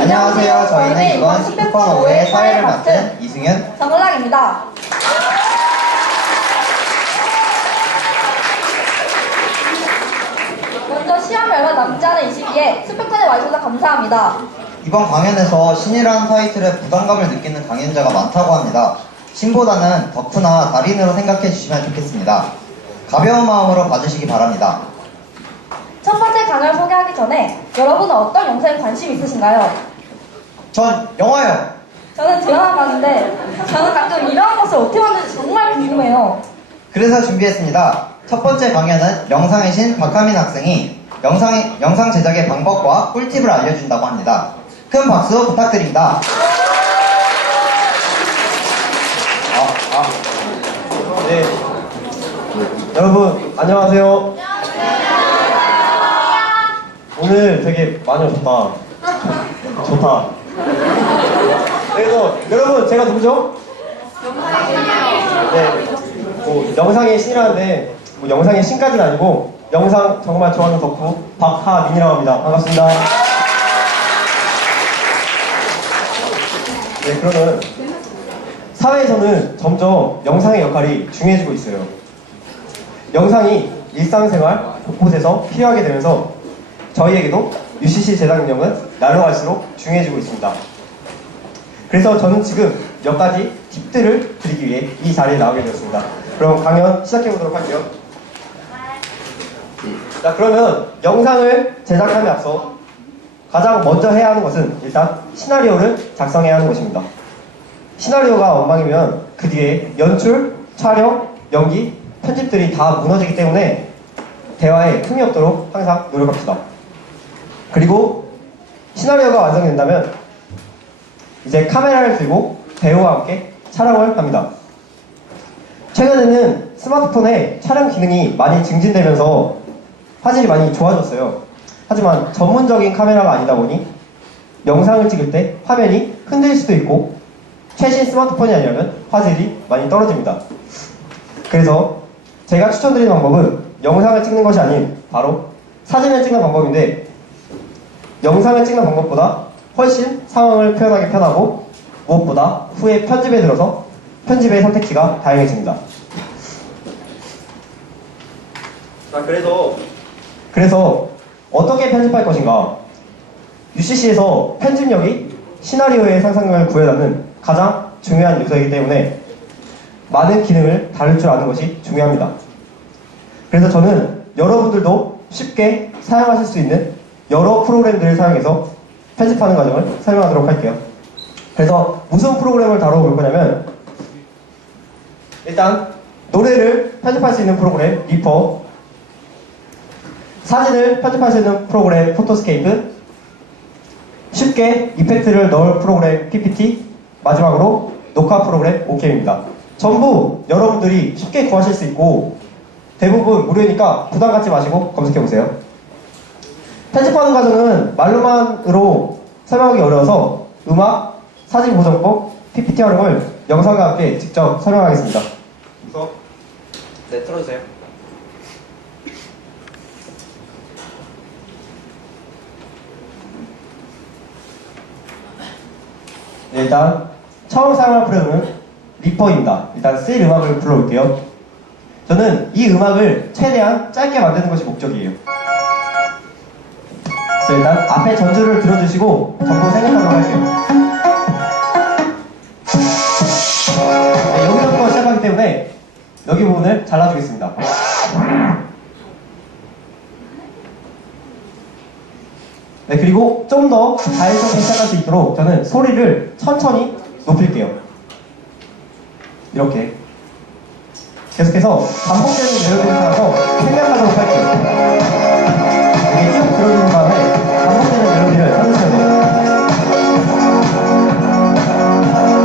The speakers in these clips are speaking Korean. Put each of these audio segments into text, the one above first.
안녕하세요. 저희는 이번 10편 5의 사회를 맡은 이승윤, 정은랑입니다. 먼저 시험이 얼마 남지 않은 이 시기에 스펙탄에 와주셔서 감사합니다. 이번 강연에서 신이라는 타이틀에 부담감을 느끼는 강연자가 많다고 합니다. 신보다는 덕후나 달인으로 생각해 주시면 좋겠습니다. 가벼운 마음으로 봐주시기 바랍니다. 첫 번째 강연을 소개하기 전에 여러분은 어떤 영상에 관심 있으신가요? 전 영화요. 저는 드라마 봤는데 저는 가끔 이런 것을 어떻게 만드는지 정말 궁금해요. 그래서 준비했습니다. 첫 번째 강연은 영상의 신 박하민 학생이 영상 제작의 방법과 꿀팁을 알려준다고 합니다. 큰 박수 부탁드립니다. 네. 여러분, 안녕하세요. 오늘 되게 많이 오셨다. 좋다. 그래서, 여러분, 제가 누구죠? 네. 영상의 신이라는데, 영상의 신까지는 아니고, 영상 정말 좋아하는 덕후, 박하민이라고 합니다. 반갑습니다. 네, 그러면, 사회에서는 점점 영상의 역할이 중요해지고 있어요. 영상이 일상생활 곳곳에서 필요하게 되면서 저희에게도 UCC 제작 능력은 날로 갈수록 중요해지고 있습니다. 그래서 저는 지금 몇 가지 팁들을 드리기 위해 이 자리에 나오게 되었습니다. 그럼 강연 시작해보도록 할게요. 자, 그러면 영상을 제작함에 앞서 가장 먼저 해야 하는 것은 일단 시나리오를 작성해야 하는 것입니다. 시나리오가 엉망이면 그 뒤에 연출, 촬영, 연기, 편집들이 다 무너지기 때문에 대화에 틈이 없도록 항상 노력합시다. 그리고 시나리오가 완성된다면 이제 카메라를 들고 배우와 함께 촬영을 합니다. 최근에는 스마트폰에 촬영 기능이 많이 증진되면서 화질이 많이 좋아졌어요. 하지만 전문적인 카메라가 아니다 보니 영상을 찍을 때 화면이 흔들릴 수도 있고 최신 스마트폰이 아니라면 화질이 많이 떨어집니다. 그래서 제가 추천드리는 방법은 영상을 찍는 것이 아닌 바로 사진을 찍는 방법인데, 영상을 찍는 방법보다 훨씬 상황을 표현하기 편하고 무엇보다 후에 편집에 들어서 편집의 선택지가 다양해집니다. 자, 그래서 어떻게 편집할 것인가? UCC에서 편집력이 시나리오의 상상력을 구현하는 가장 중요한 요소이기 때문에 많은 기능을 다룰 줄 아는 것이 중요합니다. 그래서 저는 여러분들도 쉽게 사용하실 수 있는 여러 프로그램들을 사용해서 편집하는 과정을 설명하도록 할게요. 그래서 무슨 프로그램을 다뤄볼 거냐면, 일단 노래를 편집할 수 있는 프로그램 리퍼, 사진을 편집할 수 있는 프로그램 포토스케이프, 쉽게 이펙트를 넣을 프로그램 PPT, 마지막으로 녹화 프로그램 OK입니다. 전부 여러분들이 쉽게 구하실 수 있고 대부분 무료니까 부담 갖지 마시고 검색해보세요. 편집하는 과정은 말로만으로 설명하기 어려워서 음악, 사진 보정법, PPT 활용을 영상과 함께 직접 설명하겠습니다. 그래서 네, 틀어주세요. 네, 일단 처음 사용할 프로그램은 리퍼입니다. 일단 쓸 음악을 불러볼게요. 저는 이 음악을 최대한 짧게 만드는 것이 목적이에요. 그래서 일단 앞에 전주를 들어주시고 전부 생략하도록 할게요. 네, 여기서부터 시작하기 때문에 여기 부분을 잘라주겠습니다. 네, 그리고 좀 더 자연스럽게 시작할 수 있도록 저는 소리를 천천히 높일게요. 이렇게 계속해서 반복되는 멜로디를 따라서 생각하도록 할게요. 이렇게 쭉 들어주는 다음에 반복되는 멜로디를 찾으셔야 돼요.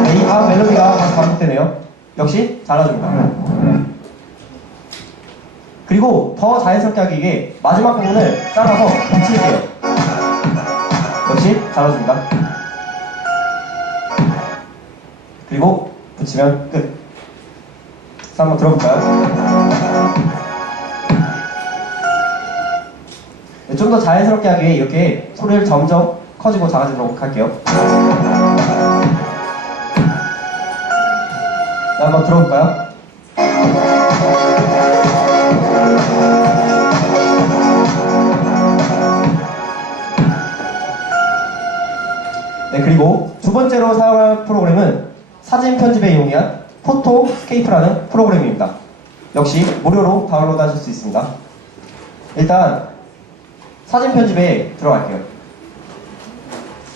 네, 이 다음 멜로디가 다시 반복되네요. 역시 잘라줍니다. 그리고 더 자연스럽게 하기 위해 마지막 부분을 잘라서 붙일게요. 역시 잘라줍니다. 그리고 붙이면 끝. 자, 한번 들어볼까요? 네, 좀 더 자연스럽게 하기 위해 이렇게 소리를 점점 커지고 작아지도록 할게요. 네, 한번 들어볼까요? 네, 그리고 두 번째로 사용할 프로그램은 사진 편집에 이용한 포토스케이프라는 프로그램입니다. 역시 무료로 다운로드 하실 수 있습니다. 일단 사진 편집에 들어갈게요.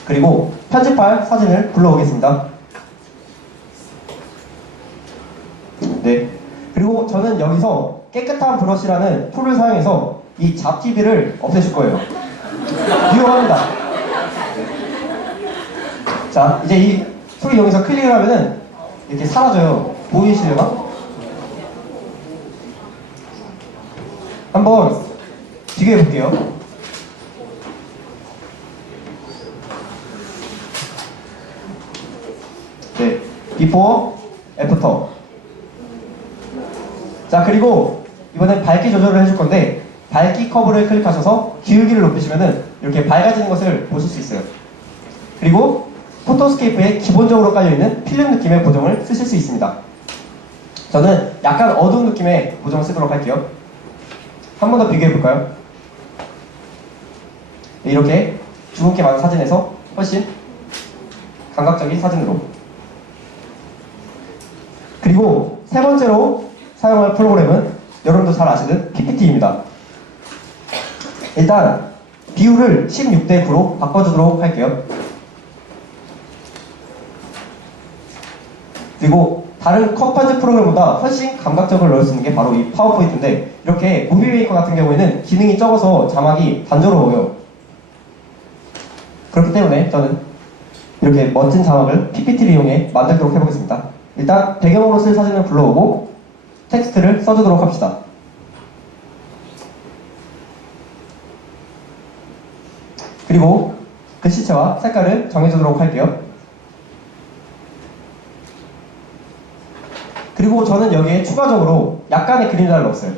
그리고 편집할 사진을 불러오겠습니다. 네, 그리고 저는 여기서 깨끗한 브러쉬라는 툴을 사용해서 이 잡티들을 없애줄 거예요. 유용합니다. 자, 이제 이 툴을 여기서 클릭을 하면은 이렇게 사라져요. 보이시려나? 한번 비교해 볼게요. 네, 비포, 애프터. 자, 그리고 이번엔 밝기 조절을 해줄 건데 밝기 커브를 클릭하셔서 기울기를 높이시면은 이렇게 밝아지는 것을 보실 수 있어요. 그리고 포토스케이프에 기본적으로 깔려있는 필름 느낌의 보정을 쓰실 수 있습니다. 저는 약간 어두운 느낌의 보정을 쓰도록 할게요. 한 번 더 비교해볼까요? 네, 이렇게 주근깨 많은 사진에서 훨씬 감각적인 사진으로. 그리고 세 번째로 사용할 프로그램은 여러분도 잘 아시는 PPT입니다. 일단 비율을 16대 9로 바꿔주도록 할게요. 그리고 다른 컷 편집 프로그램보다 훨씬 감각적으로 넣을 수 있는 게 바로 이 파워포인트인데 이렇게 무비메이커 같은 경우에는 기능이 적어서 자막이 단조로워요. 그렇기 때문에 저는 이렇게 멋진 자막을 PPT를 이용해 만들도록 해보겠습니다. 일단 배경으로 쓸 사진을 불러오고 텍스트를 써주도록 합시다. 그리고 글씨체와 색깔을 정해주도록 할게요. 그리고 저는 여기에 추가적으로 약간의 그림자를 넣었어요.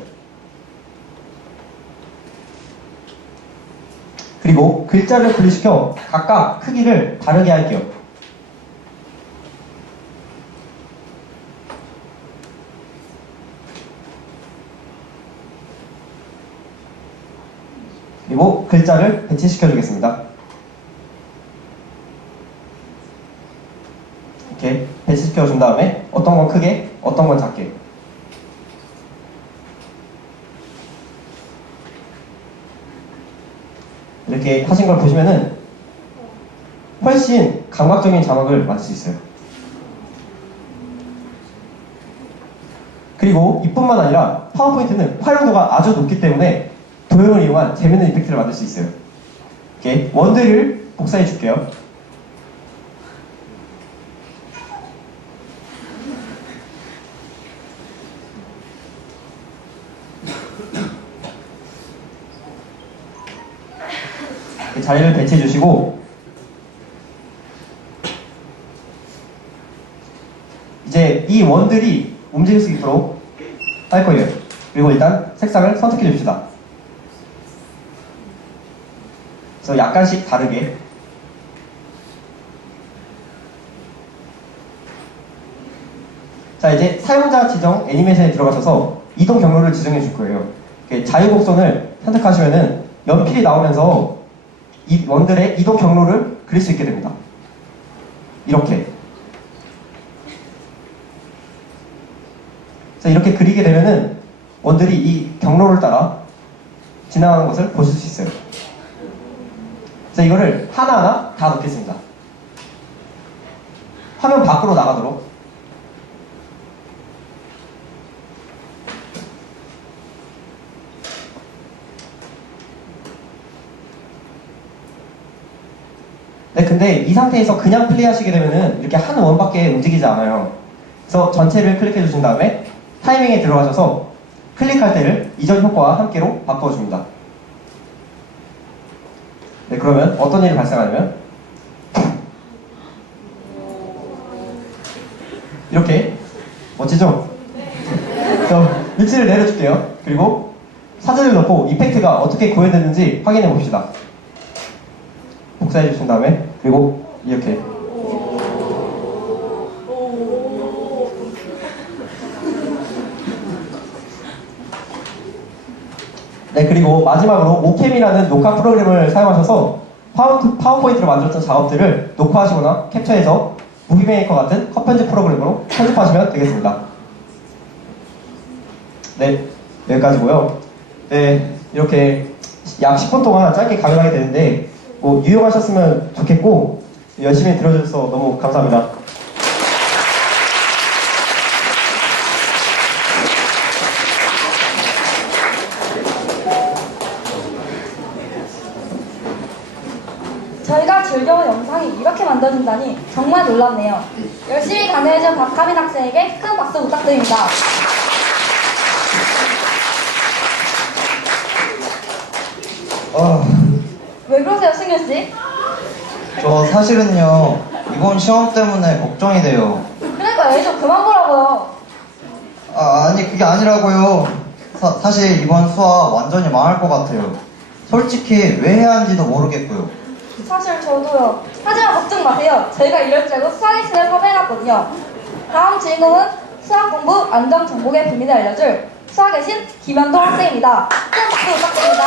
그리고 글자를 분리시켜 각각 크기를 다르게 할게요. 그리고 글자를 배치시켜 주겠습니다. 이렇게 배치시켜 준 다음에 어떤 건 크게, 어떤 건 작게. 이렇게 하신 걸 보시면은 훨씬 감각적인 자막을 만들 수 있어요. 그리고 이뿐만 아니라 파워포인트는 활용도가 아주 높기 때문에 도형을 이용한 재밌는 이펙트를 만들 수 있어요. 이렇게 원들을 복사해 줄게요. 자리를 배치해 주시고 이제 이 원들이 움직일 수 있도록 할 거예요. 그리고 일단 색상을 선택해 줍시다. 그래서 약간씩 다르게 자 이제 사용자 지정 애니메이션에 들어가셔서 이동 경로를 지정해 줄 거예요. 자유곡선을 선택하시면은 연필이 나오면서 이 원들의 이동 경로를 그릴 수 있게 됩니다. 이렇게. 자, 이렇게 그리게 되면은 원들이 이 경로를 따라 지나가는 것을 보실 수 있어요. 자, 이거를 하나하나 다 넣겠습니다. 화면 밖으로 나가도록. 네, 근데 이 상태에서 그냥 플레이하시게 되면은 이렇게 한 원밖에 움직이지 않아요. 그래서 전체를 클릭해 주신 다음에 타이밍에 들어가셔서 클릭할 때를 이전 효과와 함께로 바꿔줍니다. 네, 그러면 어떤 일이 발생하냐면 이렇게 멋지죠? 그래서 위치를 내려줄게요. 그리고 사진을 넣고 이펙트가 어떻게 구현됐는지 확인해 봅시다. 복사해 주신 다음에 그리고 이렇게 네, 그리고 마지막으로 오캠이라는 녹화 프로그램을 사용하셔서 파워포인트로 만들었던 작업들을 녹화하시거나 캡처해서 무비메이커 같은 컷 편집 프로그램으로 편집하시면 되겠습니다. 네, 여기까지고요. 네, 이렇게 약 10분 동안 짧게 강연하게 되는데 뭐 유용하셨으면 좋겠고 열심히 들어주셔서 너무 감사합니다. 저희가 즐겨온 영상이 이렇게 만들어진다니 정말 놀랍네요. 열심히 강연해준 박하민 학생에게 큰 박수 부탁드립니다. 왜 그러세요, 승윤씨? 저 사실은요, 이번 시험 때문에 걱정이 돼요. 그러니까 얘 좀 그만 보라고요. 아니, 그게 아니라고요. 사실 이번 수학 완전히 망할 것 같아요. 솔직히 왜 해야 하는지도 모르겠고요. 사실 저도요. 하지만 걱정 마세요. 저희가 이럴 줄 알고 수학의 신을 섭외해놨거든요. 다음 주인공은 수학 공부 안정 정복의 비밀을 알려줄 수학의 신 김현동 학생입니다. 큰 박수 부탁드립니다.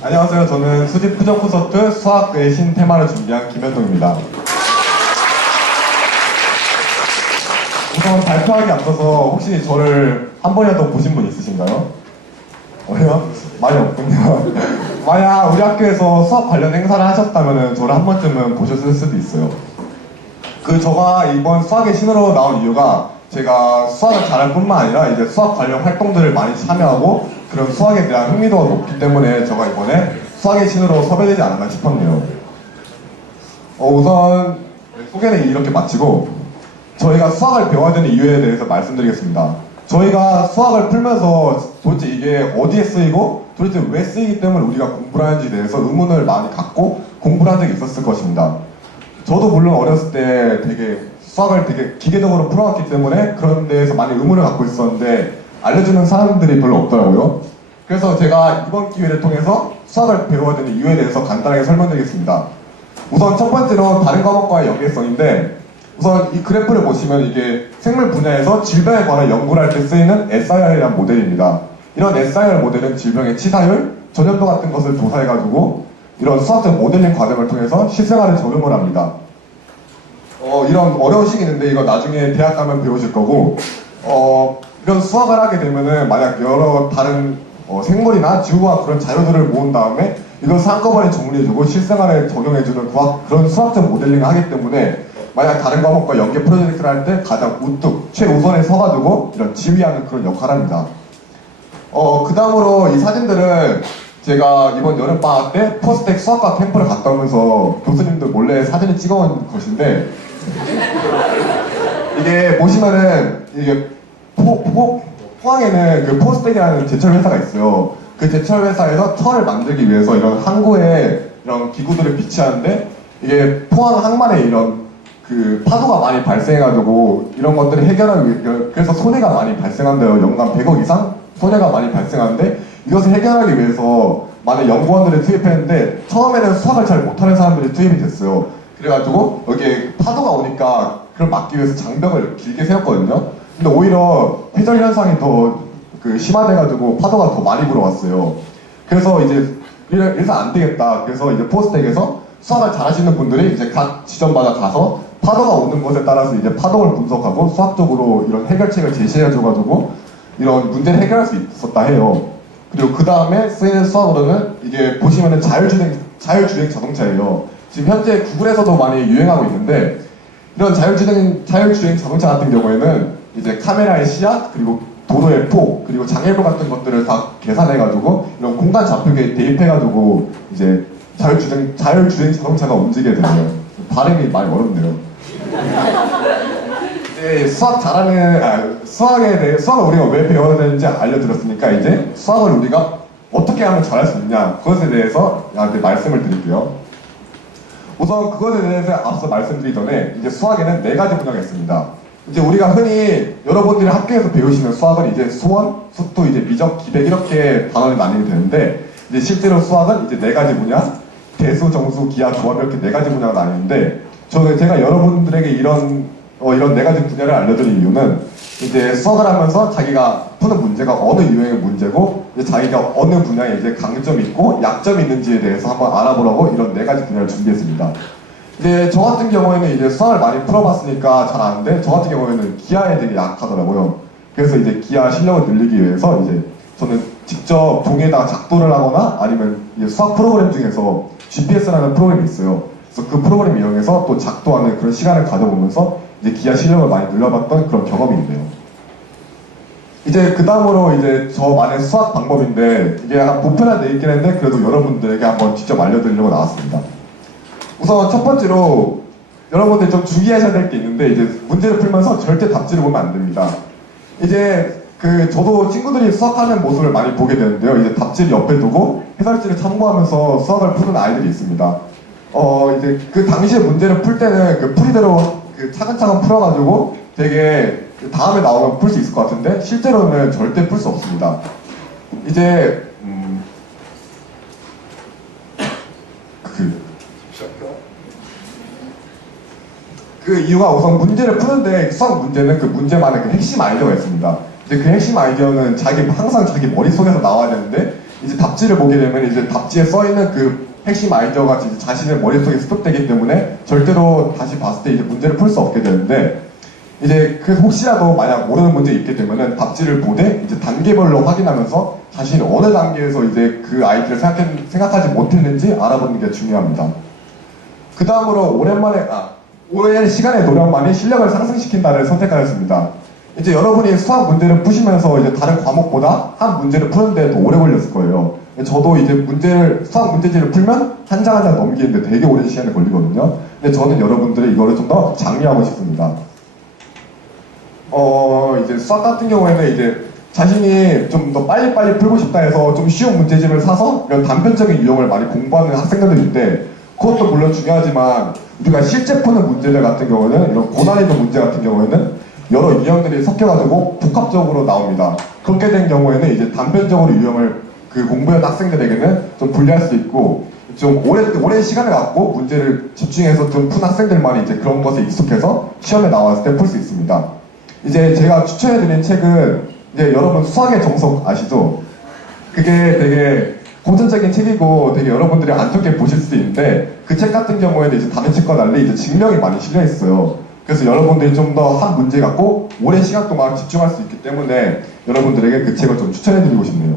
안녕하세요. 저는 수집 푸적 콘서트 수학의 신 테마를 준비한 김현동입니다. 우선 발표하기 앞서서 혹시 저를 한 번이라도 보신 분 있으신가요? 왜요? 많이 없군요. 만약 우리 학교에서 수학 관련 행사를 하셨다면 저를 한 번쯤은 보셨을 수도 있어요. 제가 이번 수학의 신으로 나온 이유가 제가 수학을 잘할 뿐만 아니라 이제 수학 관련 활동들을 많이 참여하고 그런 수학에 대한 흥미도가 높기 때문에 제가 이번에 수학의 신으로 섭외되지 않았나 싶었네요. 우선 소개는 이렇게 마치고 저희가 수학을 배워야 되는 이유에 대해서 말씀드리겠습니다. 저희가 수학을 풀면서 도대체 이게 어디에 쓰이고 도대체 왜 쓰이기 때문에 우리가 공부를 하는지에 대해서 의문을 많이 갖고 공부를 한 적이 있었을 것입니다. 저도 물론 어렸을 때 되게 수학을 되게 기계적으로 풀어왔기 때문에 그런 데에서 많이 의문을 갖고 있었는데 알려주는 사람들이 별로 없더라고요. 그래서 제가 이번 기회를 통해서 수학을 배워야 되는 이유에 대해서 간단하게 설명드리겠습니다. 우선 첫 번째로 다른 과목과의 연계성인데 우선 이 그래프를 보시면 이게 생물 분야에서 질병에 관한 연구를 할 때 쓰이는 SIR이라는 모델입니다. 이런 SIR 모델은 질병의 치사율, 전염도 같은 것을 조사해가지고 이런 수학적 모델링 과정을 통해서 실생활에 적용을 합니다. 이런 어려운 식이 있는데 이거 나중에 대학 가면 배우실 거고, 이런 수학을 하게 되면은 만약 여러 다른 생물이나 지구과학 그런 자료들을 모은 다음에 이것을 한꺼번에 정리해주고 실생활에 적용해주는 그런 수학적 모델링을 하기 때문에 만약 다른 과목과 연계 프로젝트를 할 때 가장 우뚝, 최우선에 서가지고 이런 지휘하는 그런 역할을 합니다. 그 다음으로 이 사진들은 제가 이번 여름방학 때 포스텍 수학과 캠프를 갔다 오면서 교수님들 몰래 사진을 찍어온 것인데, 이게 보시면은 이게 포항에는 그 포스텍이라는 제철 회사가 있어요. 그 제철 회사에서 철을 만들기 위해서 이런 항구에 이런 기구들을 비치하는데, 이게 포항 항만에 이런 그 파도가 많이 발생해가지고 이런 것들을 해결하기 위해, 그래서 손해가 많이 발생한대요. 연간 100억 이상 손해가 많이 발생하는데, 이것을 해결하기 위해서 많은 연구원들을 투입했는데 처음에는 수학을 잘 못하는 사람들이 투입이 됐어요. 그래가지고 여기에 파도가 오니까 그걸 막기 위해서 장벽을 길게 세웠거든요. 근데 오히려 회절 현상이 더 심화돼가지고 파도가 더 많이 불어왔어요. 그래서 이제 이래서 안 되겠다. 그래서 이제 포스텍에서 수학을 잘하시는 분들이 이제 각 지점마다 가서 파도가 오는 곳에 따라서 이제 파동을 분석하고 수학적으로 이런 해결책을 제시해줘가지고 이런 문제를 해결할 수 있었다 해요. 그리고 그 다음에 쓰이는 수학으로는 이게 보시면은 자율주행 자동차예요. 지금 현재 구글에서도 많이 유행하고 있는데, 이런 자율주행 자동차 같은 경우에는 이제 카메라의 시야, 그리고 도로의 폭, 그리고 장애물 같은 것들을 다 계산해가지고 이런 공간 좌표계에 대입해가지고 이제 자율주행 자동차가 움직이게 되네요. 발음이 많이 어렵네요. 이제 수학을 우리가 왜 배워야 되는지 알려드렸으니까 이제 수학을 우리가 어떻게 하면 잘할 수 있냐, 그것에 대해서 말씀을 드릴게요. 우선 그것에 대해서 앞서 말씀드리기 전에 이제 수학에는 4가지 분야가 있습니다. 이제 우리가 흔히 여러분들이 학교에서 배우시는 수학은 이제 수원, 수투, 이제 미적, 기백 이렇게 단원이 나뉘게 되는데, 이제 실제로 수학은 이제 4가지 분야, 대수, 정수, 기하, 조합 이렇게 4가지 분야가 나뉘는데, 제가 여러분들에게 이런 4가지 분야를 알려드린 이유는 이제 수학을 하면서 자기가 푸는 문제가 어느 유형의 문제고, 이제 자기가 어느 분야에 이제 강점이 있고 약점이 있는지에 대해서 한번 알아보라고 이런 4가지 분야를 준비했습니다. 이제 저 같은 경우에는 이제 수학을 많이 풀어봤으니까 잘 아는데, 저 같은 경우에는 기하에 되게 약하더라고요. 그래서 이제 기하 실력을 늘리기 위해서 이제 저는 직접 종이에다가 작도를 하거나 아니면 이제 수학 프로그램 중에서 GPS라는 프로그램이 있어요. 그래서 그 프로그램 이용해서 또 작도하는 그런 시간을 가져보면서 이제 기하 실력을 많이 늘려봤던 그런 경험이 있네요. 이제 그 다음으로 이제 저만의 수학 방법인데, 이게 약간 보편화되어 있긴 했는데 그래도 여러분들에게 한번 직접 알려드리려고 나왔습니다. 우선 첫 번째로 여러분들 좀 주의하셔야 될 게 있는데, 이제 문제를 풀면서 절대 답지를 보면 안 됩니다. 이제 저도 친구들이 수학하는 모습을 많이 보게 되는데요. 이제 답지를 옆에 두고 해설지를 참고하면서 수학을 푸는 아이들이 있습니다. 이제 그 당시에 문제를 풀 때는 그 풀이대로 차근차근 풀어가지고 되게 다음에 나오면 풀 수 있을 것 같은데, 실제로는 절대 풀 수 없습니다. 이제 그 이유가 우선 문제를 푸는데, 수학 문제는 그 문제만의 그 핵심 아이디어가 있습니다. 근데 그 핵심 아이디어는 항상 자기 머릿속에서 나와야 되는데, 이제 답지를 보게 되면 이제 답지에 써있는 그 핵심 아이디어가 이제 자신의 머릿속에 습득되기 때문에 절대로 다시 봤을 때 이제 문제를 풀 수 없게 되는데, 이제 그 혹시라도 만약 모르는 문제 있게 되면은 답지를 보되 이제 단계별로 확인하면서 자신이 어느 단계에서 이제 그 아이디어를 생각하지 못했는지 알아보는 게 중요합니다. 그 다음으로 오랜 시간의 노력만이 실력을 상승시킨다를 선택하였습니다. 이제 여러분이 수학 문제를 푸시면서 이제 다른 과목보다 한 문제를 푸는데 더 오래 걸렸을 거예요. 저도 이제 수학 문제지를 풀면 한 장 한 장 넘기는데 되게 오랜 시간이 걸리거든요. 근데 저는 여러분들이 이거를 좀 더 장려하고 싶습니다. 이제 수학 같은 경우에는 이제 자신이 좀 더 빨리빨리 풀고 싶다 해서 좀 쉬운 문제집을 사서 이런 단편적인 유형을 많이 공부하는 학생들인데, 그것도 물론 중요하지만 우리가 실제 푸는 문제들 같은 경우는 이런 고난이도 문제 같은 경우에는 여러 유형들이 섞여가지고 복합적으로 나옵니다. 그렇게 된 경우에는 이제 단편적으로 유형을 공부한 학생들에게는 좀 불리할 수 있고, 좀 오랜 시간을 갖고 문제를 집중해서 좀 푼 학생들만 이제 그런 것에 익숙해서 시험에 나왔을 때 풀 수 있습니다. 이제 제가 추천해드린 책은 이제 여러분 수학의 정석 아시죠? 그게 되게 고전적인 책이고 되게 여러분들이 안 좋게 보실 수도 있는데 그 책 같은 경우에는 이제 다른 책과 달리 이제 증명이 많이 실려 있어요. 그래서 여러분들이 좀 더 한 문제 갖고 오랜 시간 동안 집중할 수 있기 때문에 여러분들에게 그 책을 좀 추천해드리고 싶네요.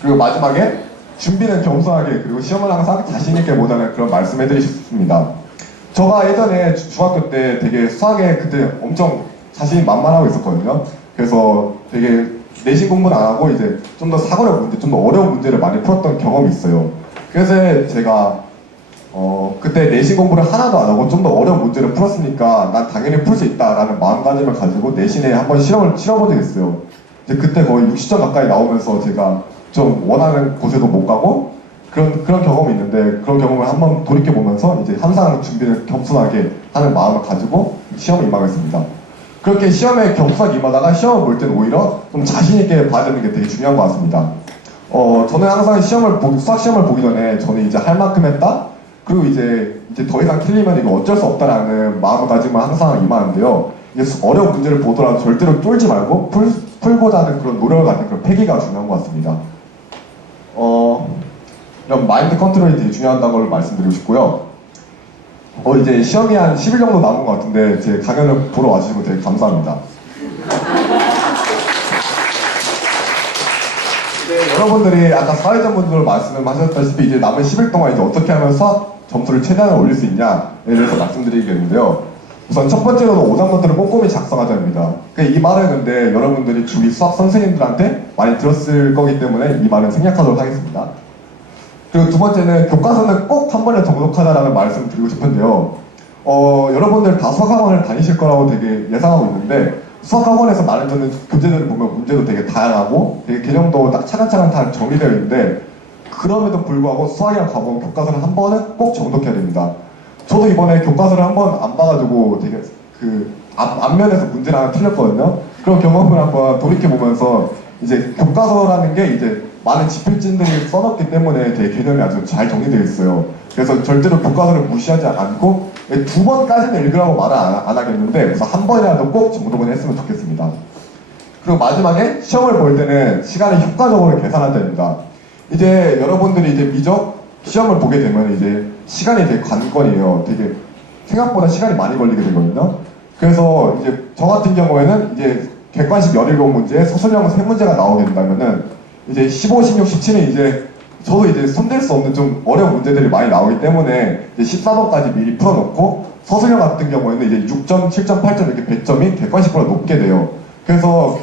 그리고 마지막에 준비는 겸손하게 그리고 시험을 항상 자신있게 보자는 그런 말씀해드리고 싶습니다. 제가 예전에 중학교 때 되게 수학에 그때 엄청 자신이 만만하고 있었거든요. 그래서 되게 내신 공부는 안 하고 이제 좀 더 사고력 문제, 좀 더 어려운 문제를 많이 풀었던 경험이 있어요. 그래서 제가 그때 내신 공부를 하나도 안 하고 좀 더 어려운 문제를 풀었으니까 난 당연히 풀 수 있다라는 마음가짐을 가지고 내신에 한번 시험을 치러본 적이 있어요. 이제 그때 거의 60점 가까이 나오면서 제가 좀 원하는 곳에도 못 가고 그런 경험이 있는데 그런 경험을 한번 돌이켜보면서 이제 항상 준비를 겸손하게 하는 마음을 가지고 시험에 임하겠습니다. 그렇게 시험에 겸손하게 임하다가 시험을 볼 때는 오히려 좀 자신있게 봐야 되는 게 되게 중요한 것 같습니다. 저는 항상 수학 시험을 보기 전에 저는 이제 할 만큼 했다? 그리고 이제 더 이상 틀리면 이거 어쩔 수 없다라는 마음가짐을 항상 임하는데요. 이게 어려운 문제를 보더라도 절대로 쫄지 말고 풀고자 하는 그런 노력을 갖는 그런 패기가 중요한 것 같습니다. 이런 마인드 컨트롤이 되게 중요하다는 걸 말씀드리고 싶고요. 이제 시험이 한 10일 정도 남은 것 같은데 제 강연을 보러 와주시고 되게 감사합니다. 여러분들이 아까 사회자분들 말씀하셨다시피 이제 남은 10일 동안 이제 어떻게 하면 수학 점수를 최대한 올릴 수 있냐에 대해서 말씀드리겠는데요. 우선 첫 번째로는 오답노트를 꼼꼼히 작성하자 합니다. 이 말은 근데 여러분들이 주위 수학 선생님들한테 많이 들었을 거기 때문에 이 말은 생략하도록 하겠습니다. 그리고 두 번째는 교과서는 꼭 한 번에 정독하자라는 말씀을 드리고 싶은데요. 여러분들 다 수학학원을 다니실 거라고 되게 예상하고 있는데 수학학원에서 나눠주는 교재들을 보면 문제도 되게 다양하고 되게 개념도 딱 차근차근 다 정리되어 있는데 그럼에도 불구하고 수학이랑 과목 교과서를 한 번은 꼭 정독해야 됩니다. 저도 이번에 교과서를 한 번 안 봐가지고 되게 앞면에서 문제를 하나 틀렸거든요. 그런 경험을 한번 돌이켜보면서 이제 교과서라는 게 이제 많은 지필진들이 써놨기 때문에 되게 개념이 아주 잘 정리되어 있어요. 그래서 절대로 교과서를 무시하지 않고 두 번까지는 읽으라고 말은 안 하겠는데 그래서 한 번이라도 꼭 정독은 했으면 좋겠습니다. 그리고 마지막에 시험을 볼 때는 시간을 효과적으로 계산하자 됩니다. 이제 여러분들이 이제 미적 시험을 보게 되면 이제 시간이 되게 관건이에요. 되게 생각보다 시간이 많이 걸리게 되거든요. 그래서 이제 저 같은 경우에는 이제 객관식 17문제에 서술형 3문제가 나오게 된다면은 이제 15, 16, 17은 이제 저도 이제 손댈 수 없는 좀 어려운 문제들이 많이 나오기 때문에 이제 14번까지 미리 풀어놓고 서술형 같은 경우에는 이제 6점, 7점, 8점 이렇게 배점이 객관식보다 높게 돼요. 그래서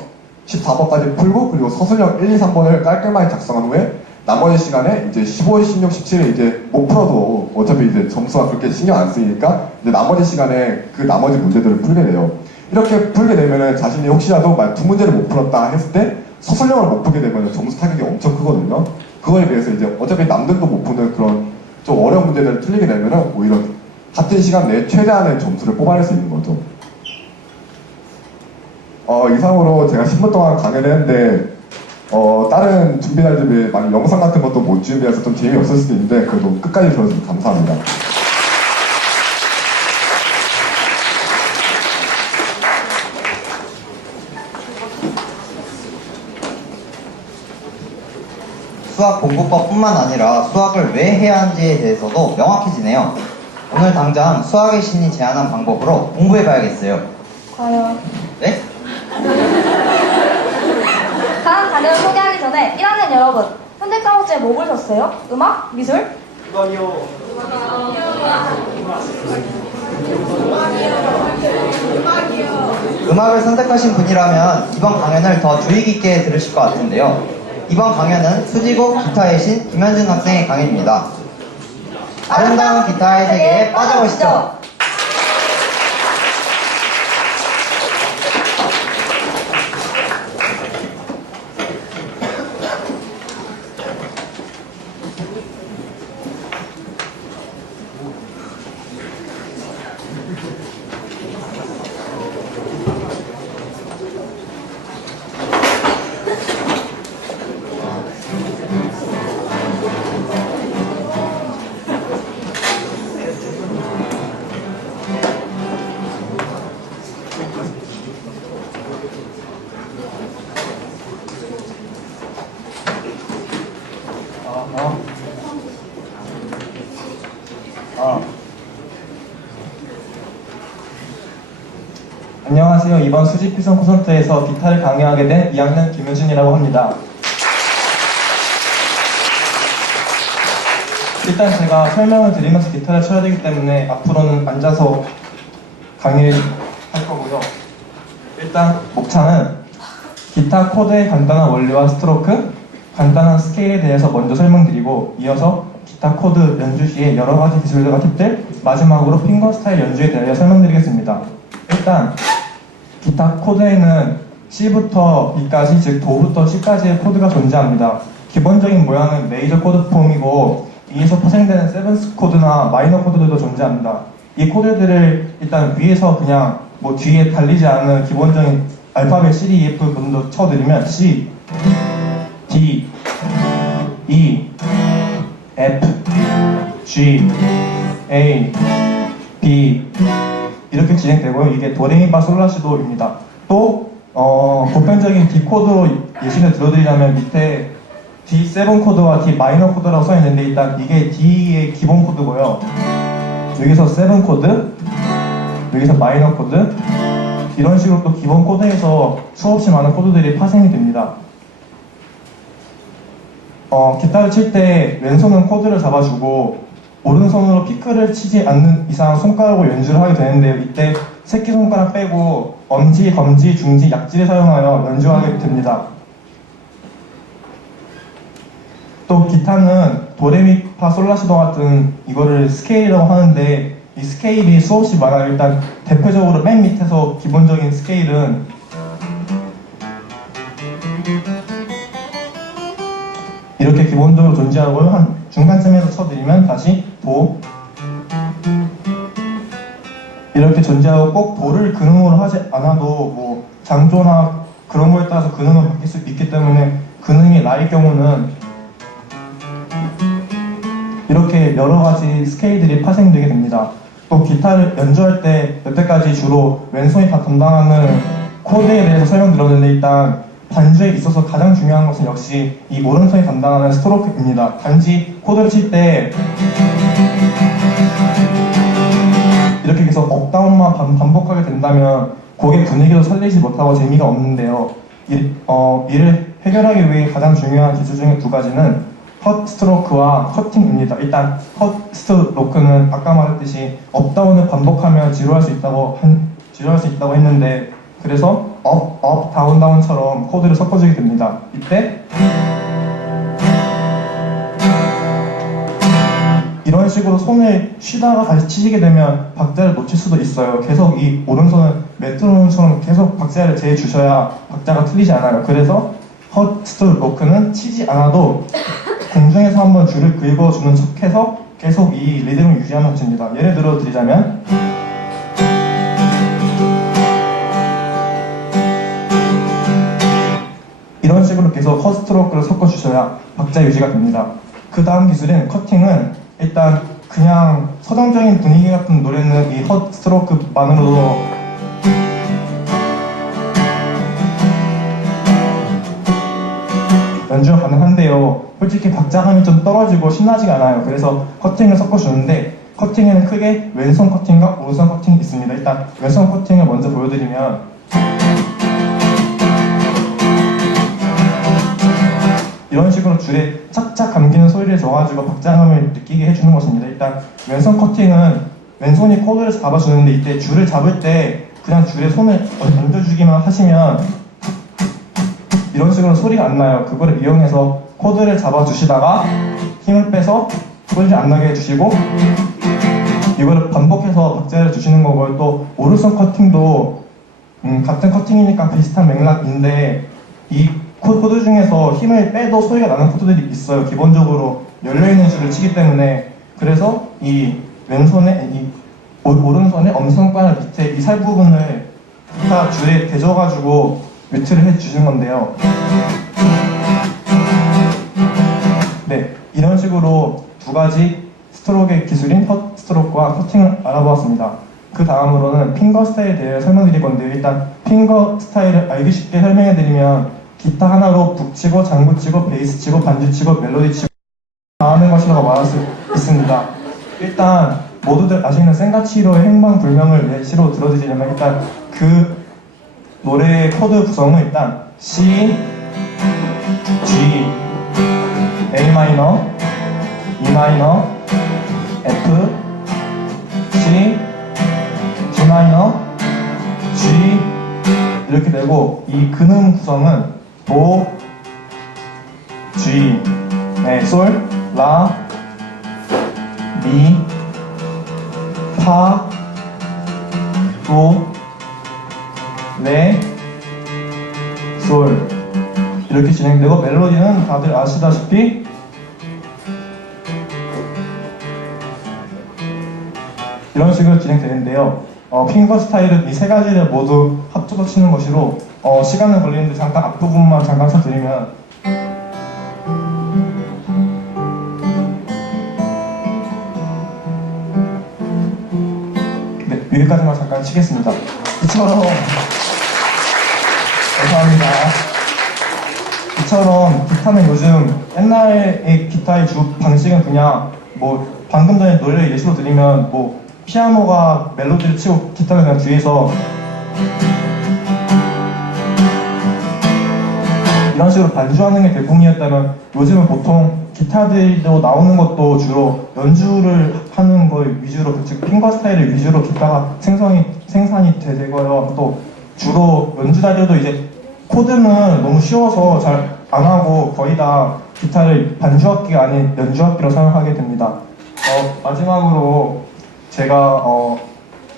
14번까지 풀고 그리고 서술형 1, 2, 3번을 깔끔하게 작성한 후에 나머지 시간에 이제 15, 16, 17을 이제 못 풀어도 어차피 이제 점수가 그렇게 신경 안 쓰이니까 이제 나머지 시간에 그 나머지 문제들을 풀게 돼요. 이렇게 풀게 되면은 자신이 혹시라도 만약 2문제를 못 풀었다 했을 때 서술형을 못 풀게 되면 점수 타격이 엄청 크거든요. 그거에 비해서 이제 어차피 남들도 못 푸는 그런 좀 어려운 문제들을 틀리게 되면은 오히려 같은 시간 내에 최대한의 점수를 뽑아낼 수 있는 거죠. 이상으로 제가 10분 동안 강연을 했는데 다른 준비할 때 많이 영상 같은 것도 못 준비해서 좀 재미없을 수도 있는데 그래도 끝까지 들어주셔서 감사합니다. 수학 공부법뿐만 아니라 수학을 왜 해야 하는지에 대해서도 명확해지네요. 오늘 당장 수학의 신이 제안한 방법으로 공부해봐야겠어요. 과연 네? 다음 단어를 소개하기 전에 1학년 여러분, 현대 과목제에 뭐 보셨어요? 음악? 미술? 음악을 선택하신 분이라면 이번 강연을 더 주의 깊게 들으실 것 같은데요. 이번 강연은 수지곡 기타의 신 김현준 학생의 강연입니다. 아름다운 기타의 세계에 빠져보시죠. 안녕하세요. 이번 수직 피성 콘서트에서 기타를 강의하게 된 2학년 김효진이라고 합니다. 일단 제가 설명을 드리면서 기타를 쳐야 되기 때문에 앞으로는 앉아서 강의를 할 거고요. 일단 목차는 기타 코드의 간단한 원리와 스트로크, 간단한 스케일에 대해서 먼저 설명드리고 이어서 기타 코드 연주 시에 여러 가지 기술들과 팁들, 마지막으로 핑거 스타일 연주에 대해 설명드리겠습니다. 일단 기타 코드에는 C부터 B까지, 즉 도부터 C까지의 코드가 존재합니다. 기본적인 모양은 메이저 코드 폼이고 이에서 파생되는 세븐스 코드나 마이너 코드들도 존재합니다. 이 코드들을 일단 위에서 그냥 뭐 뒤에 달리지 않은 기본적인 알파벳 C, D, E, F 부분도 쳐드리면 C, D, E, F, G, A, B 이렇게 진행되고요. 이게 도레미파솔라시도입니다. 또 보편적인 D 코드로 예시를 들어드리자면 밑에 D7 코드와 D 마이너 코드라고 써있는데 일단 이게 D의 기본 코드고요. 여기서 7 코드, 여기서 마이너 코드 이런 식으로 또 기본 코드에서 수없이 많은 코드들이 파생이 됩니다. 기타를 칠 때 왼손은 코드를 잡아주고 오른손으로 피크를 치지 않는 이상 손가락으로 연주를 하게 되는데 이때 새끼손가락 빼고 엄지, 검지, 중지, 약지를 사용하여 연주하게 됩니다. 또 기타는 도레미파솔라시도 같은 이거를 스케일이라고 하는데 이 스케일이 수없이 많아요. 일단 대표적으로 맨 밑에서 기본적인 스케일은 이렇게 기본적으로 존재하고요. 한 중간쯤에서 쳐드리면 다시 도 이렇게 존재하고 꼭 도를 근음으로 하지 않아도 뭐 장조나 그런 거에 따라서 근음을 바뀔 수 있기 때문에 근음이 라일 경우는 이렇게 여러 가지 스케일들이 파생되게 됩니다. 또 기타를 연주할 때 여태까지 주로 왼손이 다 담당하는 코드에 대해서 설명드렸는데 일단 반주에 있어서 가장 중요한 것은 역시 이 오른손이 담당하는 스트로크입니다. 단지 코드를 칠 때 이렇게 계속 업다운만 반복하게 된다면 곡의 분위기도 살리지 못하고 재미가 없는데요. 이를 해결하기 위해 가장 중요한 기술 중에 두 가지는 컷 스트로크와 커팅입니다. 일단 컷 스트로크는 아까 말했듯이 업다운을 반복하면 지루할 수 있다고 했는데 그래서 업, 다운, 다운처럼 코드를 섞어주게 됩니다. 이때 이런 식으로 손을 쉬다가 다시 치시게 되면 박자를 놓칠 수도 있어요. 계속 이 오른손은 메트로놈처럼 계속 박자를 재주셔야 박자가 틀리지 않아요. 그래서 컷 스트로크는 치지 않아도 공중에서 한번 줄을 긁어주는 척해서 계속 이 리듬을 유지하는 것입니다. 예를 들어 드리자면 이런 식으로 계속 컷 스트로크를 섞어주셔야 박자 유지가 됩니다. 그 다음 기술인 커팅은 일단 그냥 서정적인 분위기 같은 노래는 이 컷 스트로크만으로도 연주가 가능한데요. 솔직히 박자감이 좀 떨어지고 신나지가 않아요. 그래서 커팅을 섞어주는데 커팅에는 크게 왼손 커팅과 오른손 커팅이 있습니다. 일단 왼손 커팅을 먼저 보여드리면 이런 식으로 줄에 착착 감기는 소리를 줘가지고 박자감을 느끼게 해주는 것입니다. 일단 왼손 커팅은 왼손이 코드를 잡아주는데 이때 줄을 잡을 때 그냥 줄에 손을 얹어주기만 하시면 이런 식으로 소리가 안 나요. 그거를 이용해서 코드를 잡아주시다가 힘을 빼서 소리를 안 나게 해주시고 이거를 반복해서 박자를 주시는 거고요. 또 오른손 커팅도 같은 커팅이니까 비슷한 맥락인데 이 코드 중에서 힘을 빼도 소리가 나는 코드들이 있어요. 기본적으로 열려있는 줄을 치기 때문에. 그래서 이 왼손에 이 오른손에 엄지손가락 밑에 이 살 부분을 기타 줄에 대줘가지고 뮤트를 해주는 건데요. 네, 이런 식으로 두 가지 스트로크의 기술인 컷 스트로크와 커팅을 알아보았습니다. 그 다음으로는 핑거 스타일에 대해 설명드릴 건데요. 일단 핑거 스타일을 알기 쉽게 설명해드리면 기타 하나로 북치고 장구치고 베이스치고 반주치고 멜로디치고 다 하는 것이라고 말할 수 있습니다. 일단 모두들 아시는 센가치로의 행방불명을 예시로 들어드리려면 일단 그 노래의 코드 구성은 일단 C, G, A 마이너, E 마이너, F, C, D 마이너, G 이렇게 되고 이 근음 구성은 도, G, 네, 솔, 라, 미, 파, 도, 레, 솔 이렇게 진행되고 멜로디는 다들 아시다시피 이런 식으로 진행되는데요. 핑거 스타일은 이 세 가지를 모두 합쳐서 치는 것이로 시간은 걸리는데 잠깐 앞부분만 잠깐 쳐드리면 네, 여기까지만 잠깐 치겠습니다. 이처럼 감사합니다. 이처럼 기타는 요즘 옛날의 기타의 주 방식은 그냥 뭐 방금 전에 노래를 예시로 드리면 뭐 피아노가 멜로디를 치고 기타가 그냥 뒤에서 이런 식으로 반주하는 게 대부분이었다면 요즘은 보통 기타들도 나오는 것도 주로 연주를 하는 걸 위주로 즉 핑거 스타일을 위주로 기타가 생산이 되고요. 또 주로 연주자들도 이제 코드는 너무 쉬워서 잘 안 하고 거의 다 기타를 반주악기가 아닌 연주악기로 사용하게 됩니다. 마지막으로 제가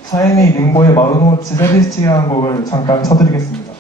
사이미 링고의 마루노치 세비스틱이라는 곡을 잠깐 쳐드리겠습니다.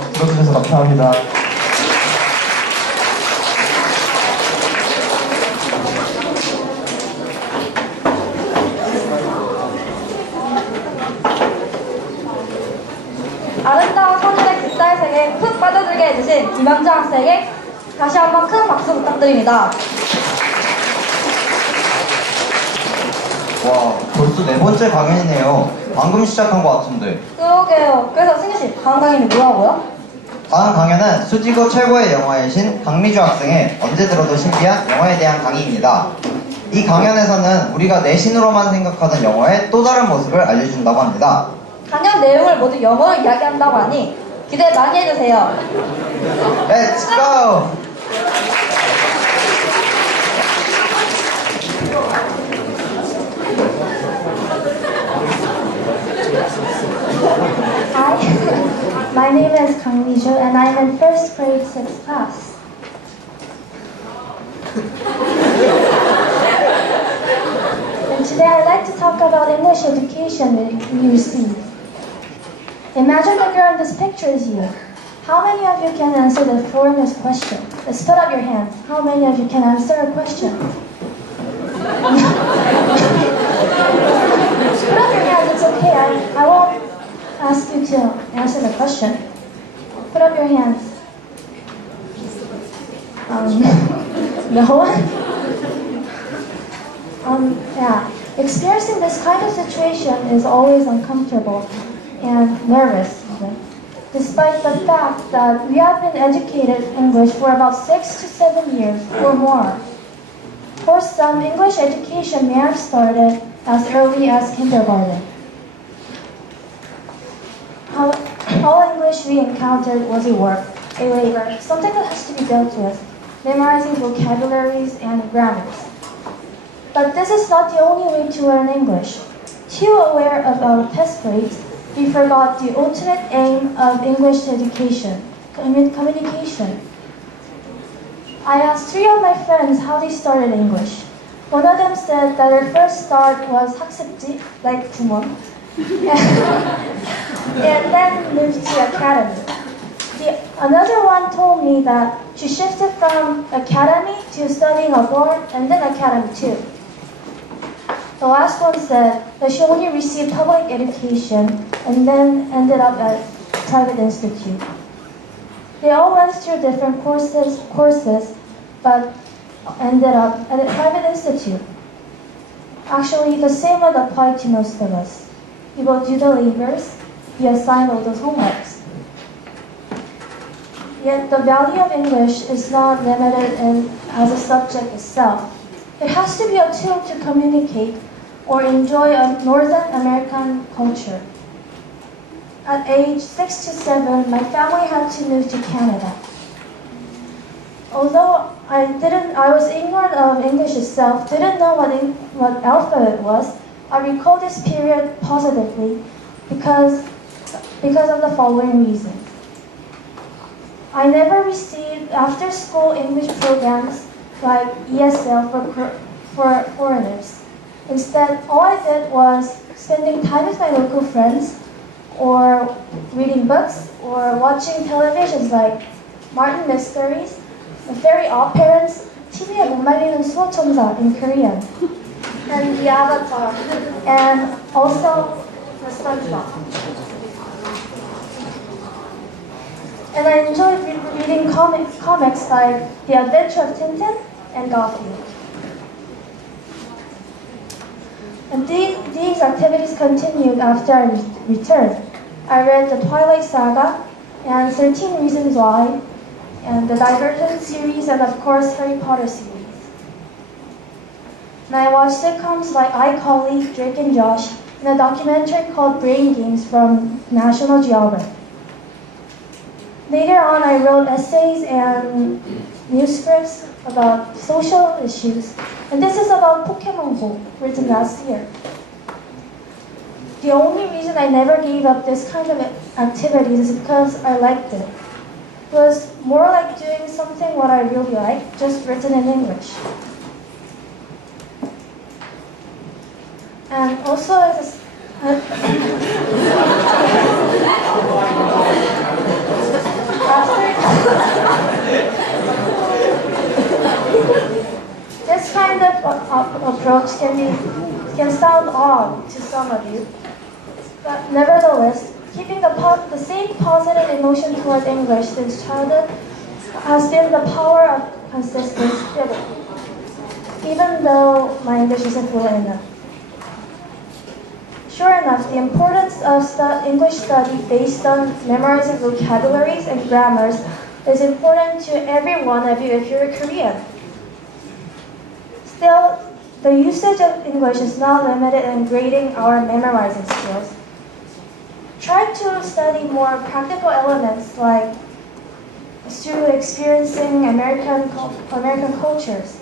들어주셔서 감사합니다. 아름다운 하늘의 깃살 세계에 푹 빠져들게 해주신 김현주 학생에게 다시 한번 큰 박수 부탁드립니다. 와, 벌써 네 번째 강연이네요. 방금 시작한 것 같은데. 그러게요. 그래서 승희씨, 다음 강의는 뭐라고요? 다음 강연은 수지고 최고의 영화이신 강미주 학생의 언제 들어도 신기한 영화에 대한 강의입니다. 이 강연에서는 우리가 내신으로만 생각하던 영화의 또 다른 모습을 알려준다고 합니다. 강연 내용을 모두 영어로 이야기한다고 하니 기대 많이 해주세요. Let's go! Hi, my name is Kang Miju and I'm in first grade 6th class. And today I'd like to talk about English education we receive. Imagine the girl in this picture is you. How many of you can answer the foreigner's question? Let's put up your hands. How many of you can answer a question? Put up your hands, it's okay. I won't ask you to answer the question. Put up your hands. No one? Yeah. Experiencing this kind of situation is always uncomfortable and nervous, even. Despite the fact that we have been educated English for about 6 to 7 years or more. For some, English education may have started as early as kindergarten. All English we encountered was a work, a labor, something that has to be dealt with, memorizing vocabularies and grammars. But this is not the only way to learn English. Too aware of our test grades, we forgot the ultimate aim of English education, communication. I asked 3 of my friends how they started English. One of them said that her first start was 학습지, like Kumon, and then moved to academy. Another one told me that she shifted from academy to studying abroad and then academy too. The last one said that she only received public education and then ended up at private institute. They all went through different courses, but ended up at a private institute. Actually, the same would apply to most of us. We will do the labors, we assign all those homeworks. Yet the value of English is not limited as a subject itself. It has to be a tool to communicate or enjoy a Northern American culture. At age 6 to 7, my family had to move to Canada. Although I was ignorant of English itself, didn't know what alphabet was, I recall this period positively because of the following reasons. I never received after-school English programs like ESL for foreigners. Instead, all I did was spending time with my local friends, or reading books, or watching televisions like Martin Mysteries, The Fairy Odd Parents, TV에 못 말리는 수호천사 in Korean, and The Avatar, and also the SpongeBob. And I enjoyed reading comics like The Adventure of Tintin and Garfield. And these activities continued after I returned. I read the Twilight Saga and 13 Reasons Why, and the Divergent series, and of course Harry Potter series. And I watched sitcoms like iCarly, Drake and Josh, and a documentary called Brain Games from National Geographic. Later on, I wrote essays and news scripts about social issues, and this is about Pokemon Go, written last year. The only reason I never gave up this kind of activities is because I liked it. It was more like doing something what I really like, just written in English. And also, This kind of approach can sound odd to some of you, but nevertheless, keeping the same positive emotion toward English since childhood has been the power of consistency, even though my English isn't fluent enough. Sure enough, the importance of English study based on memorizing vocabularies and grammars is important to every one of you if you're a Korean. Still, the usage of English is not limited in grading our memorizing skills. Try to study more practical elements like through experiencing American cultures.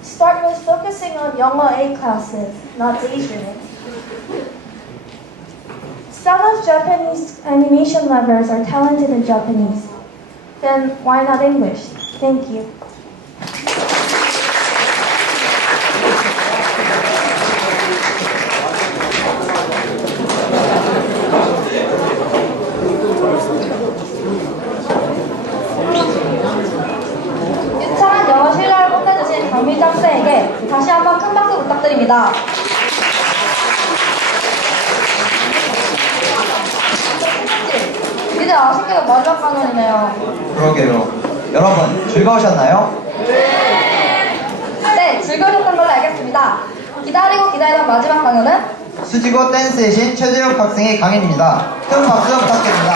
Start with focusing on 영어 A classes, not daydreaming. Some of Japanese animation lovers are talented in Japanese. Then why not English? Thank you. 유창한 영어 실력을 뽐내주신 강민주 학생에게 다시 한번 큰 박수 부탁드립니다. 이제 아쉽게도 마지막 강연이네요. 그러게요. 여러분, 즐거우셨나요? 네, 즐거우셨던 걸로 알겠습니다. 기다리고 기다리던 마지막 강연은 수지고 댄스의 신 최재욱 학생의 강연입니다. 큰 박수 부탁드립니다.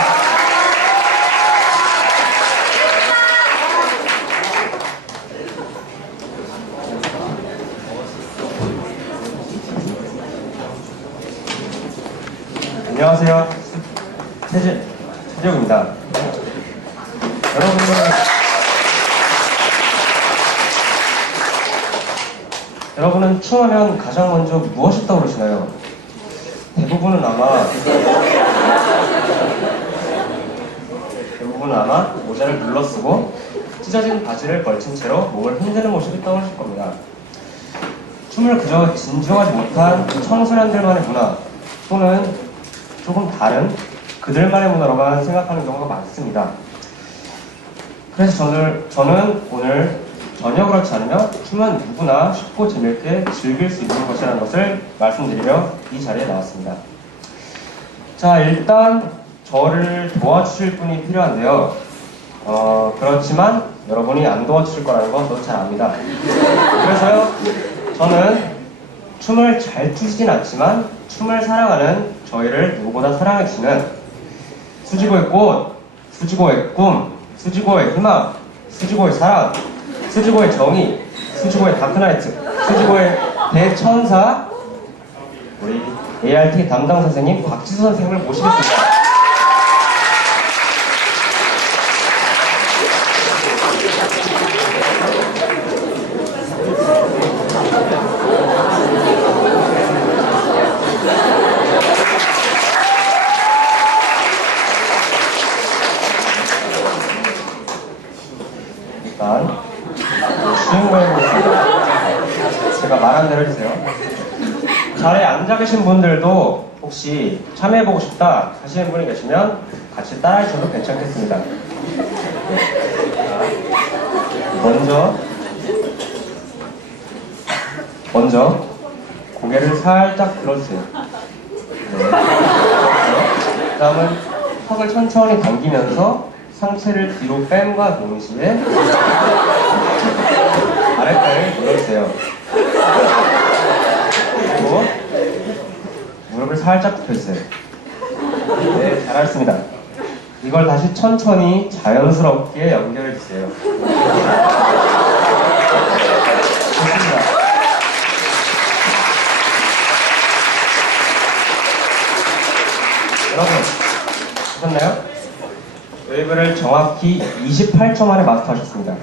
안녕하세요. 최재욱입니다. 여러분은 춤하면 가장 먼저 무엇이 떠오르시나요? 대부분은 아마 모자를 눌러쓰고 찢어진 바지를 걸친 채로 몸을 흔드는 모습이 떠오르실 겁니다. 춤을 그저 진중하지 못한 청소년들만의 문화 또는 조금 다른 그들만의 문화로만 생각하는 경우가 많습니다. 그래서 저는 오늘 전혀 그렇지 않으며 춤은 누구나 쉽고 재미있게 즐길 수 있는 것이라는 것을 말씀드리며 이 자리에 나왔습니다. 자, 일단 저를 도와주실 분이 필요한데요. 그렇지만 여러분이 안 도와주실 거라는 건 저도 잘 압니다. 그래서요, 저는 춤을 잘 추시진 않지만 춤을 사랑하는 저희를 누구보다 사랑해주시는 수지고의 꽃, 수지고의 꿈, 수지고의 희망, 수지고의 사랑, 수지고의 정의, 수지고의 다크나이트, 수지고의 대천사 우리 ART 담당 선생님 박지수 선생님을 모시겠습니다. 일단 주인공의 모습 제가 말한 대로 해주세요. 자리에 앉아 계신 분들도 혹시 참여해보고 싶다 하시는 분이 계시면 같이 따라해 주셔도 괜찮겠습니다. 먼저 고개를 살짝 들어주세요. 네. 다음은 턱을 천천히 당기면서 상체를 뒤로 뺨과 동시에 아랫배를 눌러주세요. 그리고 무릎을 살짝 굽혀주세요. 네, 잘하셨습니다. 이걸 다시 천천히 자연스럽게 연결해주세요. 좋습니다. 여러분, 보셨나요? 웨이브를 정확히 28초 만에 마스터하셨습니다.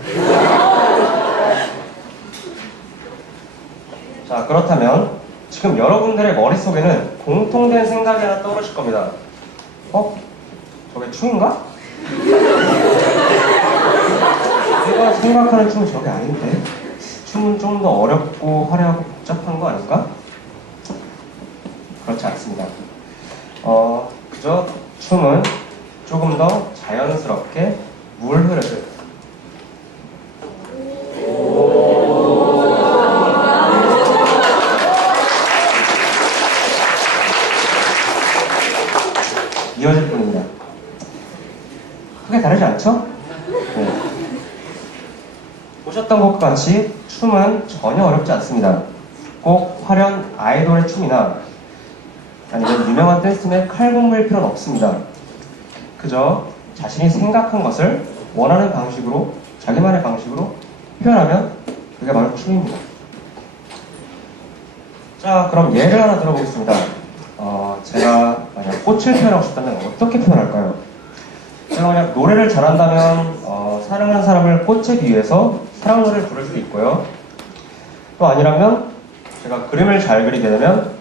자, 그렇다면 지금 여러분들의 머릿속에는 공통된 생각이 하나 떠오르실 겁니다. 저게 춤인가? 내가 생각하는 춤은 저게 아닌데? 춤은 좀 더 어렵고 화려하고 복잡한 거 아닐까? 그렇지 않습니다. 그저 춤은 조금 더 자연스럽게 물 흐르듯 이어질 뿐입니다. 크게 다르지 않죠? 네. 보셨던 것과 같이 춤은 전혀 어렵지 않습니다. 꼭 화려한 아이돌의 춤이나 아니면 유명한 댄스의 칼군무일 필요는 없습니다. 그저 자신이 생각한 것을 원하는 방식으로, 자기만의 방식으로 표현하면 그게 바로 춤입니다. 자, 그럼 예를 하나 들어보겠습니다. 제가 만약 꽃을 표현하고 싶다면 어떻게 표현할까요? 제가 만약 노래를 잘한다면 사랑하는 사람을 꽃에 비유해서 사랑 노래를 부를 수도 있고요. 또 아니라면 제가 그림을 잘 그리게 되면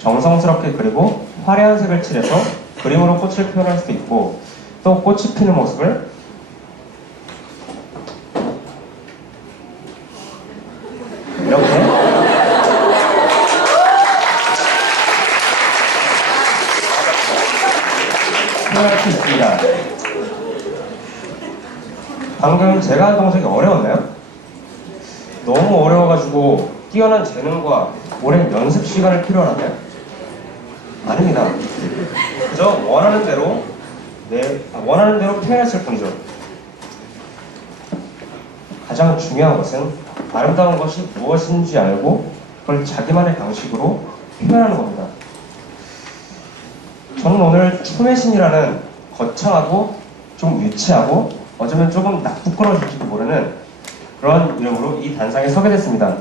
정성스럽게 그리고 화려한 색을 칠해서 그림으로 꽃을 표현할 수도 있고, 또 꽃이 피는 모습을 이렇게 표현할 수 있습니다. 방금 제가 한 동작이 어려웠나요? 너무 어려워가지고 뛰어난 재능과 오랜 연습 시간을 필요로 하나요? 아닙니다. 그저 원하는 대로 표현했을 뿐이죠. 가장 중요한 것은 아름다운 것이 무엇인지 알고 그걸 자기만의 방식으로 표현하는 겁니다. 저는 오늘 춤의 신이라는 거창하고 좀 유치하고 어쩌면 조금 부끄러워질지도 모르는 그런 이름으로 이 단상에 서게 됐습니다.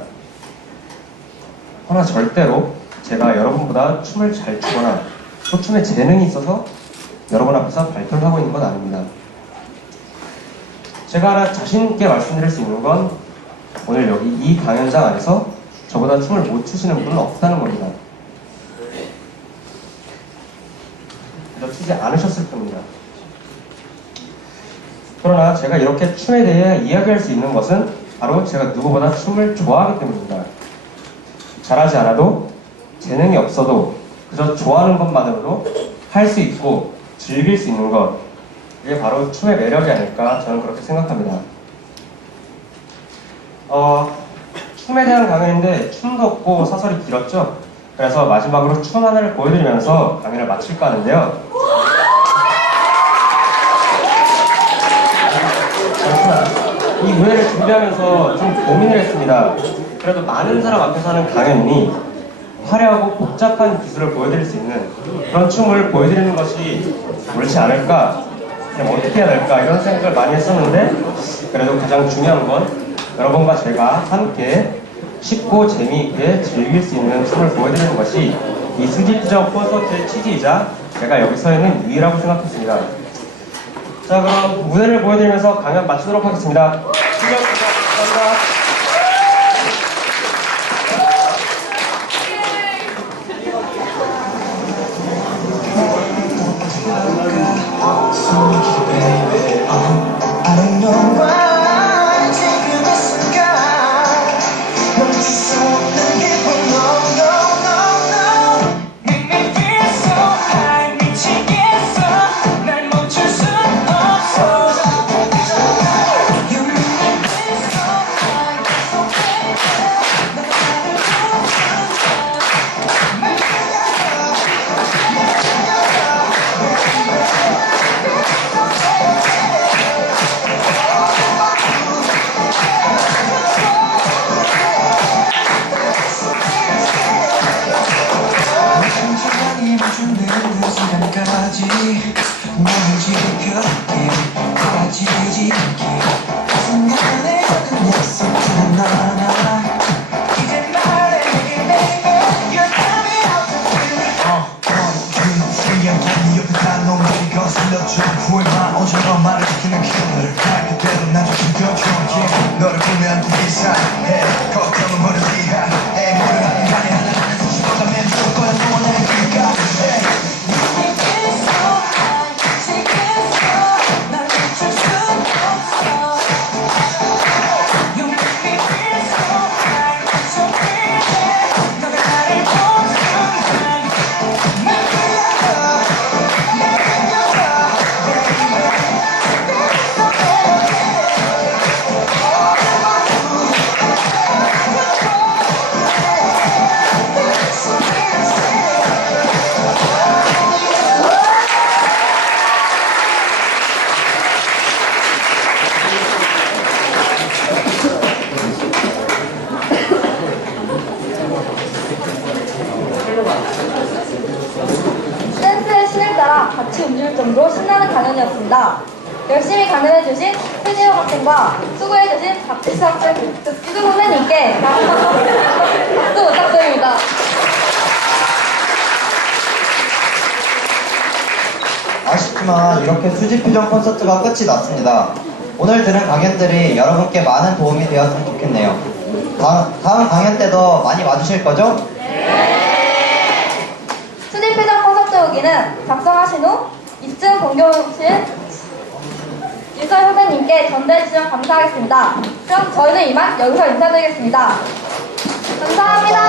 그러나 절대로 제가 여러분보다 춤을 잘 추거나 또 춤에 재능이 있어서 여러분 앞에서 발표를 하고 있는 건 아닙니다. 제가 하나 자신 있게 말씀드릴 수 있는 건 오늘 여기 이 강연장 안에서 저보다 춤을 못 추시는 분은 없다는 겁니다. 그저 추지 않으셨을 뿐입니다. 그러나 제가 이렇게 춤에 대해 이야기할 수 있는 것은 바로 제가 누구보다 춤을 좋아하기 때문입니다. 잘하지 않아도 재능이 없어도 그저 좋아하는 것만으로도 할 수 있고 즐길 수 있는 것, 이게 바로 춤의 매력이 아닐까 저는 그렇게 생각합니다. 춤에 대한 강연인데 춤도 없고 사설이 길었죠? 그래서 마지막으로 춤 하나를 보여드리면서 강연을 마칠까 하는데요. 이 무대를 준비하면서 좀 고민을 했습니다. 그래도 많은 사람 앞에서 하는 강연이니 화려하고 복잡한 기술을 보여드릴 수 있는 그런 춤을 보여드리는 것이 옳지 않을까, 그냥 어떻게 해야 될까 이런 생각을 많이 했었는데, 그래도 가장 중요한 건 여러분과 제가 함께 쉽고 재미있게 즐길 수 있는 춤을 보여드리는 것이 이 수집적 콘서트의 취지이자 제가 여기 서 있는 이유라고 생각했습니다. 자, 그럼 무대를 보여드리면서 강연 마치도록 하겠습니다. 수고하셨습니다. 감사합니다. I don't know why 지금 이 순간 멈출 수 없는 기분 No no no no Make me feel so high 미치겠어 날 멈출 수 없어 You make me feel so high So baby 난 나를 심장이 멈추는 그 시간까지 너를 지켜줄게 빠지지 않게 그 순간에 받은 약속은 너나 이제 말해 내게 baby You're coming out to feel 네 옆에 다 너무지 거슬려줘 후회만 오처럼 말을 지키는 killer 날 그대로 나 좀 죽여줘 yeah. 너를 보면 이상해 걱정은 버리지 해 뭐를 하든 간에 하나하나씩 씹어가면 좋을 거야 너와 나의 길가 You make me feel 같이 움직일 정도로 신나는 강연이었습니다. 열심히 강연해주신 최지호 학생과 수고해주신 박지수 학생, 지수 선생님께 박수 부탁드립니다. 아쉽지만 이렇게 수지표정 콘서트가 끝이 났습니다. 오늘 들은 강연들이 여러분께 많은 도움이 되었으면 좋겠네요. 다음 강연 때도 많이 와주실 거죠? 수지표정 콘서트 후기는 작성하신 후 이쯤 공교실 유설 선생님께 전달해주시면 감사하겠습니다. 그럼 저희는 이만 여기서 인사드리겠습니다. 감사합니다.